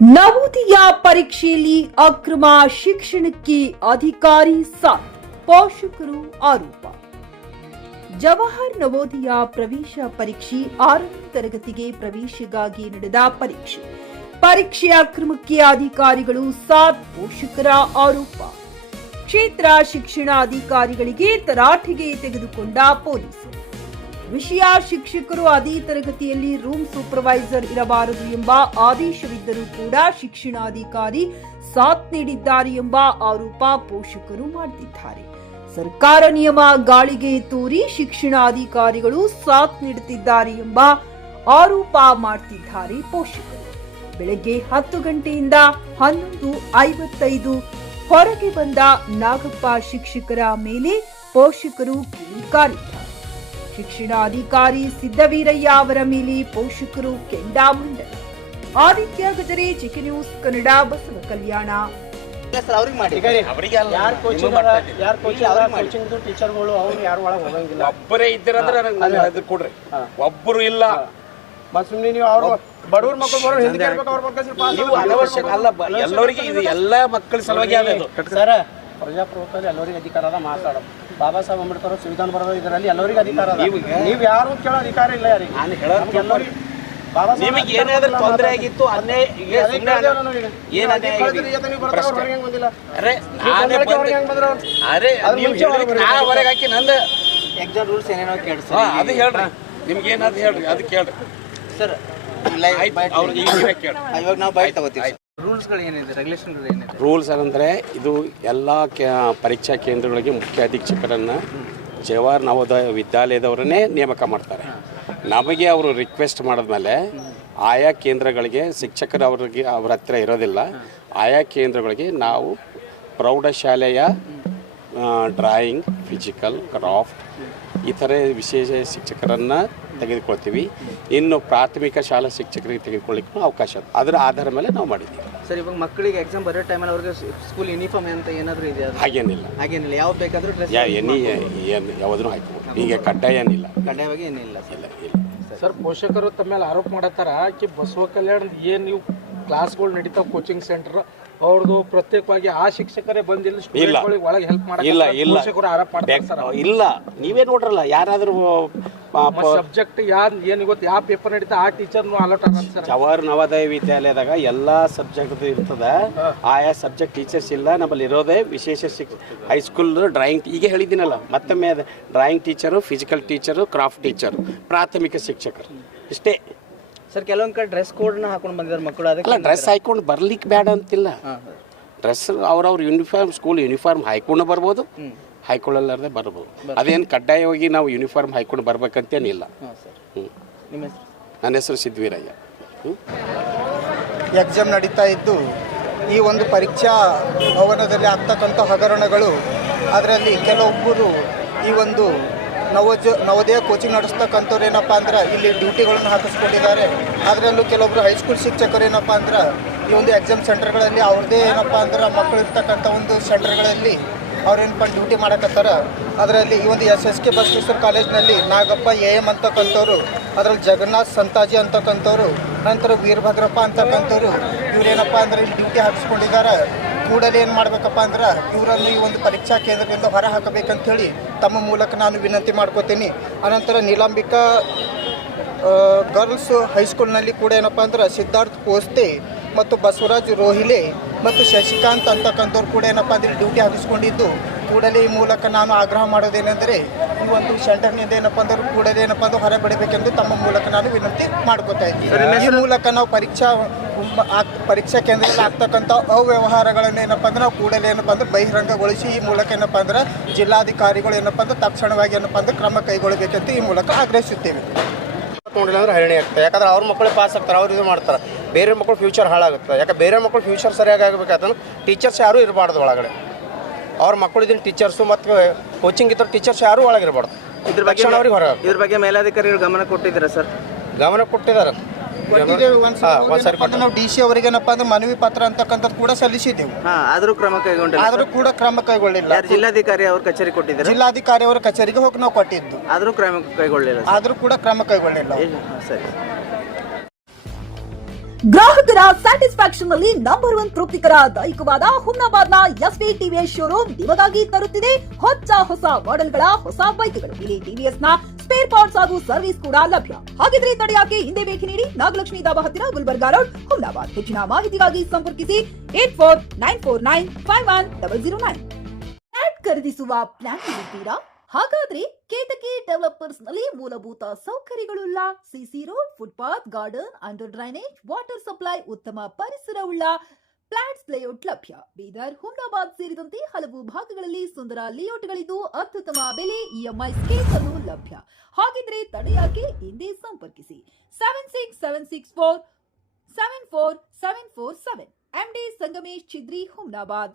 ನವೋದಯ ಪರೀಕ್ಷೆಯಲ್ಲಿ ಅಕ್ರಮ, ಶಿಕ್ಷಣಕ್ಕೆ ಅಧಿಕಾರಿ ಸಾಥ್, ಪೋಷಕರು ಆರೋಪ. ಜವಾಹರ್ ನವೋದಯ ಪ್ರವೇಶ ಪರೀಕ್ಷೆ 6ನೇ ತರಗತಿಗೆ ಪ್ರವೇಶಕ್ಕಾಗಿ ನಡೆದ ಪರೀಕ್ಷೆ ಅಕ್ರಮಕ್ಕೆ ಅಧಿಕಾರಿಗಳು ಸಾಥ್, ಪೋಷಕರ ಆರೋಪ. ಕ್ಷೇತ್ರ ಶಿಕ್ಷಣಾಧಿಕಾರಿಗಳಿಗೆ ತರಾಟೆಗೆ ತೆಗೆದುಕೊಂಡ ಪೊಲೀಸರು. ವಿಷಯ, ಶಿಕ್ಷಕರು ಅದೇ ತರಗತಿಯಲ್ಲಿ ರೂಮ್ ಸೂಪರ್ವೈಸರ್ ಇರಬಾರದು ಎಂಬ ಆದೇಶವಿದ್ದರೂ ಕೂಡ ಶಿಕ್ಷಣಾಧಿಕಾರಿ ಸಾಥ್ ನೀಡಿದ್ದಾರೆ ಎಂಬ ಆರೋಪ ಪೋಷಕರು ಮಾಡುತ್ತಿದ್ದಾರೆ. ಸರ್ಕಾರ ನಿಯಮ ಗಾಳಿಗೆ ತೂರಿ ಶಿಕ್ಷಣಾಧಿಕಾರಿಗಳು ಸಾಥ್ ನೀಡುತ್ತಿದ್ದಾರೆ ಎಂಬ ಆರೋಪ ಮಾಡುತ್ತಿದ್ದಾರೆ ಪೋಷಕರು. ಬೆಳಗ್ಗೆ 10 ಗಂಟೆಯಿಂದ 11:55 ಹೊರಗೆ ಬಂದ ನಾಗಪ್ಪ ಶಿಕ್ಷಕರ ಮೇಲೆ ಪೋಷಕರು ಕಿಡಿಕಾರಿದ್ದಾರೆ. ಶಿಕ್ಷಣಾಧಿಕಾರಿ ಸಿದ್ದವೀರಯ್ಯ ಅವರ ಮೇಲೆ ಪೋಷಕರು ಕೆಂಡಾಮಂಡಲ. ಆದಿತ್ಯ ಗಜರೆ, ಚಿಕ್ಕ ನ್ಯೂಸ್ ಕನ್ನಡ, ಬಸವ ಕಲ್ಯಾಣ. ಒಬ್ಬರೇ ಇದ್ದೀರಂದ್ರೆ ಕೊಡ್ರಿ, ಒಬ್ಬರು ಇಲ್ಲ. ಸುಮ್ಮನೆ ನೀವು ಅವರು ಬಡವ್ರ ಮಕ್ಕಳು ಬರೋ ಹಿಂದೆ ನೀವು ಅನವಶ್ಯಕ ಅಲ್ಲ. ಎಲ್ಲರಿಗೆ ಇದು ಎಲ್ಲ ಮಕ್ಕಳ ಸಲುವಾಗಿ ಸರ್. ಪ್ರಜಾಪ್ರಭುತ್ವದಲ್ಲಿ ಎಲ್ಲರಿಗೆ ಅಧಿಕಾರ ಅದ ಮಾತಾಡೋದು. ಬಾಬಾ ಸಾಹೇಬ್ ಅಂಬೇಡ್ಕರ್ ಸಂವಿಧಾನ ಬರೋದು ಇದರಲ್ಲಿ ಎಲ್ಲರಿಗೆ ಅಧಿಕಾರ ಅದ. ನೀವು ಯಾರು ಕೇಳೋ ಅಧಿಕಾರ ಇಲ್ಲ ಯಾರಿಗೆ. ನಾನು ಹೇಳೋದು ಎಲ್ಲರಿಗೆ ನಿಮಗೆ ಏನಾದ್ರೂ ತೊಂದರೆ ಆಗಿತ್ತು ಅನ್ಯಾಯ ಹೊರಗೆ ಹಾಕಿ ನಂದು ಎಕ್ಸಾಮ್ ರೂಲ್ಸ್ ಏನೇನೋ ಕೇಳಿ ಅದು ಹೇಳ್ರಿ. ನಿಮ್ಗೆ ಏನಾದ್ರು ಹೇಳ್ರಿ, ಅದು ಕೇಳ್ರಿ ಸರ್. ಇವಾಗ ನಾವು ಬೈಕ್ ತಗೋತೀವಿ. ರೂಲ್ಸ್ಗಳು ಏನಿದೆ, ರೆಗ್ಯುಲೇಷನ್ಗಳು ಏನಿದೆ? ರೂಲ್ಸ್ ಏನಂದರೆ, ಇದು ಎಲ್ಲ ಪರೀಕ್ಷಾ ಕೇಂದ್ರಗಳಿಗೆ ಮುಖ್ಯ ಅಧೀಕ್ಷಕರನ್ನು ಜವಾಹರ್ ನವೋದಯ ವಿದ್ಯಾಲಯದವರನ್ನೇ ನೇಮಕ ಮಾಡ್ತಾರೆ. ನಮಗೆ ಅವರು ರಿಕ್ವೆಸ್ಟ್ ಮಾಡಿದ್ಮೇಲೆ ಆಯಾ ಕೇಂದ್ರಗಳಿಗೆ ಶಿಕ್ಷಕರು ಅವ್ರ ಹತ್ರ ಇರೋದಿಲ್ಲ. ಆಯಾ ಕೇಂದ್ರಗಳಿಗೆ ನಾವು ಪ್ರೌಢಶಾಲೆಯ ಡ್ರಾಯಿಂಗ್, ಫಿಸಿಕಲ್, ಕ್ರಾಫ್ಟ್ ಈ ಥರ ವಿಶೇಷ ಶಿಕ್ಷಕರನ್ನು ತೆಗೆದುಕೊಳ್ತೀವಿ. ಇನ್ನು ಪ್ರಾಥಮಿಕ ಶಾಲಾ ಶಿಕ್ಷಕರಿಗೆ ತೆಗೆದುಕೊಳ್ಳಿಕ್ಕೂ ಅವಕಾಶ ಅದರ ಆಧಾರ ಮೇಲೆ ನಾವು ಮಾಡಿದ್ದೀವಿ ಸರ್. ಇವಾಗ ಮಕ್ಕಳಿಗೆ ಎಕ್ಸಾಮ್ ಬರೋ ಟೈಮಲ್ಲಿ ಅವ್ರಿಗೆ ಸ್ಕೂಲ್ ಯೂನಿಫಾರ್ಮ್ ಅಂತ ಏನಾದರೂ ಇದೆಯಾ? ಹಾಗೇನಿಲ್ಲ. ಯಾವ್ದು ಬೇಕಾದರೂ ಡ್ರೆಸ್ ಯಾವುದೂ ಹಾಕ್ಬೋದು. ಈಗ ಕಡ್ಡಾಯ ಏನಿಲ್ಲ, ಕಡ್ಡಾಯವಾಗಿ ಏನಿಲ್ಲ. ಇಲ್ಲ. ಸರ್, ಪೋಷಕರು ತಮ್ಮ ಮೇಲೆ ಆರೋಪ ಮಾಡತ್ತಾರ ಕಿ ಬಸವ ಕಲ್ಯಾಣ ಏನು ನೀವು ಕ್ಲಾಸ್ಗಳು ನಡೀತಾವ ಕೋಚಿಂಗ್ ಸೆಂಟರ್ ಅವ್ರದ್ದು ಪ್ರತ್ಯೇಕವಾಗಿ ಆ ಶಿಕ್ಷಕರೇ ಬಂದಿಲ್ಲ ಸ್ಟೂಡೆಂಟ್ಗಳಿಗೆ ಒಳಗೆ ಹೆಲ್ಪ್ ಮಾಡಕ್ಕೆ ಪೋಷಕರು ಆರೋಪ ಮಾಡ್ತಾರೆ ಸರ್. ಇಲ್ಲ, ನೀವೇ ನೋಡ್ರಲ್ಲ, ಯಾರಾದರೂ ಸಬ್ಜೆಕ್ಟ್ ಏನು ಇವತ್ತು ಯಾವ ಪೇಪರ್ ನಡೀತಾ ಆ ಟೀಚರ್ನು ಅಲರ್ಟ್ ಆಗತ್ತೆ ಸರ್. ಜವಾಹರ್ ನವೋದಯ ವಿದ್ಯಾಲಯದಾಗ ಎಲ್ಲ ಸಬ್ಜೆಕ್ಟ್ ಇರ್ತದೆ. ಆಯಾ ಸಬ್ಜೆಕ್ಟ್ ಟೀಚರ್ಸ್ ಇಲ್ಲ. ನಮ್ಮಲ್ಲಿ ಇರೋದೇ ವಿಶೇಷ ಹೈಸ್ಕೂಲ್ ಡ್ರಾಯಿಂಗ್, ಈಗ ಹೇಳಿದ್ದೀನಲ್ಲ ಮತ್ತೊಮ್ಮೆ, ಅದು drawing teacher, physical teacher, craft teacher, ಪ್ರಾಥಮಿಕ ಶಿಕ್ಷಕರು ಇಷ್ಟೇ ಸರ್. ಕೆಲವೊಂದು ಕಡೆ ಡ್ರೆಸ್ ಕೋಡ್ನ ಹಾಕೊಂಡು ಬಂದಿದ್ದಾರೆ ಮಕ್ಕಳು. ಅದಕ್ಕೆ ಡ್ರೆಸ್ ಹಾಕೊಂಡು ಬರ್ಲಿಕ್ಕೆ ಬೇಡ ಅಂತಿಲ್ಲ. ಡ್ರೆಸ್ ಅವ್ರವ್ರ ಯೂನಿಫಾರ್ಮ್, ಸ್ಕೂಲ್ ಯೂನಿಫಾರ್ಮ್ ಹಾಕೊಂಡು ಬರ್ಬೋದು, ಹಾಕೊಳ್ಳಲಾರ್ದೆ ಬರ್ಬೋದು. ಅದೇನು ಕಡ್ಡಾಯವಾಗಿ ನಾವು ಯೂನಿಫಾರ್ಮ್ ಹಾಕೊಂಡು ಬರ್ಬೇಕಂತೇನಿಲ್ಲ. ನನ್ನ ಹೆಸರು ಸಿದ್ದವೀರಯ್ಯ. ಎಕ್ಸಾಮ್ ನಡೀತಾ ಇದ್ದು ಈ ಒಂದು ಪರೀಕ್ಷಾ ಭವನದಲ್ಲಿ ಆಗ್ತಕ್ಕಂಥ ಹಗರಣಗಳು, ಅದರಲ್ಲಿ ಕೆಲವೊಬ್ಬರು ಈ ಒಂದು ನವೋದಯ ಕೋಚಿಂಗ್ ನಡೆಸ್ತಕ್ಕಂಥವ್ರು ಏನಪ್ಪ ಅಂದ್ರೆ ಇಲ್ಲಿ ಡ್ಯೂಟಿಗಳನ್ನು ಹಾಕಿಸ್ಕೊಂಡಿದ್ದಾರೆ. ಅದರಲ್ಲೂ ಕೆಲವೊಬ್ಬರು ಹೈಸ್ಕೂಲ್ ಶಿಕ್ಷಕರು ಏನಪ್ಪ ಅಂದ್ರೆ ಈ ಒಂದು ಎಕ್ಸಾಮ್ ಸೆಂಟರ್ಗಳಲ್ಲಿ ಅವ್ರದ್ದೇ ಏನಪ್ಪ ಅಂದ್ರೆ ಮಕ್ಕಳು ಇರ್ತಕ್ಕಂಥ ಒಂದು ಸೆಂಟರ್ಗಳಲ್ಲಿ ಅವ್ರೇನಪ್ಪ ಡ್ಯೂಟಿ ಮಾಡಕತ್ತಾರ. ಅದರಲ್ಲಿ ಈ ಒಂದು SSK ಬಸವೇಶ್ವರ ಕಾಲೇಜ್ನಲ್ಲಿ ನಾಗಪ್ಪ AM ಅಂತಕ್ಕಂಥವ್ರು, ಅದರಲ್ಲಿ ಜಗನ್ನಾಥ್ ಸಂತಾಜಿ ಅಂತಕ್ಕಂಥವ್ರು, ನಂತರ ವೀರಭದ್ರಪ್ಪ ಅಂತಕ್ಕಂಥವ್ರು, ಇವರೇನಪ್ಪ ಅಂದ್ರೆ ಇಲ್ಲಿ ಡ್ಯೂಟಿ ಹಾಕಿಸ್ಕೊಂಡಿದ್ದಾರೆ. ಕೂಡಲೇ ಏನು ಮಾಡಬೇಕಪ್ಪ ಅಂದ್ರೆ ಇವರನ್ನು ಈ ಒಂದು ಪರೀಕ್ಷಾ ಕೇಂದ್ರದಿಂದ ಹೊರ ಹಾಕಬೇಕಂಥೇಳಿ ತಮ್ಮ ಮೂಲಕ ನಾನು ವಿನಂತಿ ಮಾಡ್ಕೋತೀನಿ. ಅನಂತರ ನೀಲಾಂಬಿಕಾ ಗರ್ಲ್ಸ್ ಹೈಸ್ಕೂಲ್ನಲ್ಲಿ ಕೂಡ ಏನಪ್ಪ ಅಂದ್ರೆ ಸಿದ್ಧಾರ್ಥ್ ಪೋಸ್ತೆ ಮತ್ತು ಬಸವರಾಜ್ ರೋಹಿಲೆ ಮತ್ತು ಶಶಿಕಾಂತ್ ಅಂತಕ್ಕಂಥವ್ರು ಕೂಡ ಏನಪ್ಪ ಅಂದರೆ ಡ್ಯೂಟಿ ಹಾಕಿಸ್ಕೊಂಡಿದ್ದು, ಕೂಡಲೇ ಈ ಮೂಲಕ ನಾನು ಆಗ್ರಹ ಮಾಡೋದೇನೆಂದರೆ ಈ ಒಂದು ಸೆಂಟರ್ನಿಂದ ಏನಪ್ಪ ಅಂದ್ರೆ ಕೂಡಲೇ ಏನಪ್ಪ ಅಂದ್ರೆ ಹೊರ ಬಿಡಬೇಕೆಂದು ತಮ್ಮ ಮೂಲಕ ನಾನು ವಿನಂತಿ ಮಾಡ್ಕೋತಾ ಇದ್ದೀನಿ. ಈ ಮೂಲಕ ನಾವು ಪರೀಕ್ಷಾ ಕೇಂದ್ರದಲ್ಲಿ ಆಗ್ತಕ್ಕಂಥ ಅವ್ಯವಹಾರಗಳನ್ನು ಏನಪ್ಪ ಅಂದ್ರೆ ನಾವು ಕೂಡಲೇ ಏನಪ್ಪ ಅಂದ್ರೆ ಬಹಿರಂಗಗೊಳಿಸಿ ಈ ಮೂಲಕ ಏನಪ್ಪ ಅಂದ್ರೆ ಜಿಲ್ಲಾಧಿಕಾರಿಗಳು ಏನಪ್ಪ ಅಂದ್ರೆ ತಕ್ಷಣವಾಗಿ ಏನಪ್ಪ ಅಂದ್ರೆ ಕ್ರಮ ಕೈಗೊಳ್ಳಬೇಕಂತ ಈ ಮೂಲಕ ಆಗ್ರಹಿಸುತ್ತೇವೆ. ನೋಡಿಲ್ಲ ಅಂದ್ರೆ ಹೈರಾಣಿ ಆಗ್ತದೆ. ಯಾಕಂದ್ರೆ ಅವ್ರ ಮಕ್ಕಳು ಪಾಸ್ ಆಗ್ತಾರೆ, ಅವ್ರು ಇದು ಮಾಡ್ತಾರೆ. ಬೇರೆ ಮಕ್ಕಳು ಫ್ಯೂಚರ್ ಹಾಳಾಗುತ್ತೆ. ಯಾಕೆ ಬೇರೆ ಮಕ್ಕಳು ಫ್ಯೂಚರ್ ಸರಿಯಾಗಿ ಆಗಬೇಕಾದ್ರೆ ಟೀಚರ್ಸ್ ಯಾರೂ ಇರಬಾರ್ದು ಒಳಗಡೆ. ಅವ್ರ ಮಕ್ಕಳು ಇದನ್ನು ಟೀಚರ್ಸು ಮತ್ತು ಕೋಚಿಂಗ್ ಇದ್ದರೆ ಟೀಚರ್ಸ್ ಯಾರೂ ಒಳಗಿರಬಾರ್ದು. ಇದ್ರ ಬಗ್ಗೆ ಮೇಲಾಧಿಕಾರಿಗಳು ಗಮನ ಕೊಟ್ಟಿದ್ದೀರಾ ಸರ್? ಗಮನ ಕೊಟ್ಟಿದ್ದಾರೆ. ನಾವು DC ಅವರಿಗೇನಪ್ಪ ಅಂದ್ರೆ ಮನವಿ ಪತ್ರ ಅಂತಕ್ಕಂಥದ್ದು ಕೂಡ ಸಲ್ಲಿಸಿದ್ದೆವು. ಆದರೂ ಕ್ರಮ ಕೈಗೊಂಡಿಲ್ಲ. ಆದರೂ ಕೂಡ ಕ್ರಮ ಕೈಗೊಳ್ಳಿಲ್ಲ. ಜಿಲ್ಲಾಧಿಕಾರಿ ಅವ್ರ ಕಚೇರಿ ಕೊಟ್ಟಿದ್ದಾರೆ. ಜಿಲ್ಲಾಧಿಕಾರಿ ಅವರ ಕಚೇರಿಗೆ ಹೋಗಿ ನಾವು ಕೊಟ್ಟಿದ್ದು, ಆದರೂ ಕ್ರಮ ಕೈಗೊಳ್ಳಿಲ್ಲ. ಆದರೂ ಕೂಡ ಕ್ರಮ ಕೈಗೊಳ್ಳಿಲ್ಲ. ಸರಿ. ಗ್ರಾಹಕರ ಸ್ಯಾಟಿಸ್ಫ್ಯಾಕ್ಷನ್ ನಲ್ಲಿ ನಂಬರ್ 1 ತೃಪ್ತಿಕರ ದೈಹಿಕವಾದ ಹುಮ್ನಾಬಾದ್ನ ಎಸ್ವಿ ಟಿವಿಎಸ್ ಶೋರೂಮ್ ನಿಮಗಾಗಿ ತರುತ್ತಿದೆ ಹೊಸ ಮಾಡೆಲ್ಗಳ ಹೊಸ ಬೈಕ್ಗಳು. ಇಲ್ಲಿ ಟಿವಿಎಸ್ ನ ಸ್ಪೇರ್ ಪಾರ್ಟ್ಸ್ ಹಾಗೂ ಸರ್ವಿಸ್ ಕೂಡ ಲಭ್ಯ. ಹಾಗಿದ್ರೆ ತಡೆಯಾಕೆ ಹಿಂದೆ ಭೇಟಿ ನೀಡಿ ನಾಗಲಕ್ಷ್ಮಿ ದಾಬಾ ಹತ್ತಿರ ಗುಲ್ಬರ್ಗಾ ರೋಡ್, ಹುಮ್ನಾಬಾದ್. ಹೆಚ್ಚಿನ ಮಾಹಿತಿಗಾಗಿ ಸಂಪರ್ಕಿಸಿ 8494951009. ಫ್ಲಾಟ್ ಖರೀದಿಸುವ ಪ್ಲಾನ್ ಇದ್ದೀರಾ? ಹಾಗಾದ್ರೆ ಕೇತಕಿ ಡೆವಲಪರ್ಸ್ ನಲ್ಲಿ ಮೂಲಭೂತ ಸೌಕರ್ಯಗಳುಳ್ಳ CC road, footpath, garden, under drainage, water supply, ಉತ್ತಮ ಪರಿಸರವುಳ್ಳ ಫ್ಲಾಟ್ಸ್ ಲೇಔಟ್ ಲಭ್ಯ. ಬೀದರ್, ಹುಮ್ನಾಬಾದ್ ಸೇರಿದಂತೆ ಹಲವು ಭಾಗಗಳಲ್ಲಿ ಸುಂದರ ಲೇಔಟ್ಗಳಿದ್ದು ಅತ್ಯುತ್ತಮ ಬೆಲೆ, ಇಎಂಐ ಸ್ಕೀಮ್ಸ್ ಅನ್ನು ಲಭ್ಯ. ಹಾಗಿದ್ರೆ ತಡೆಯಾಕೆ ಹಿಂದೆ ಸಂಪರ್ಕಿಸಿ 76764 74747. MD ಸಂಗಮೇಶ್ ಚಿದ್ರಿ, ಹುಮ್ನಾಬಾದ್.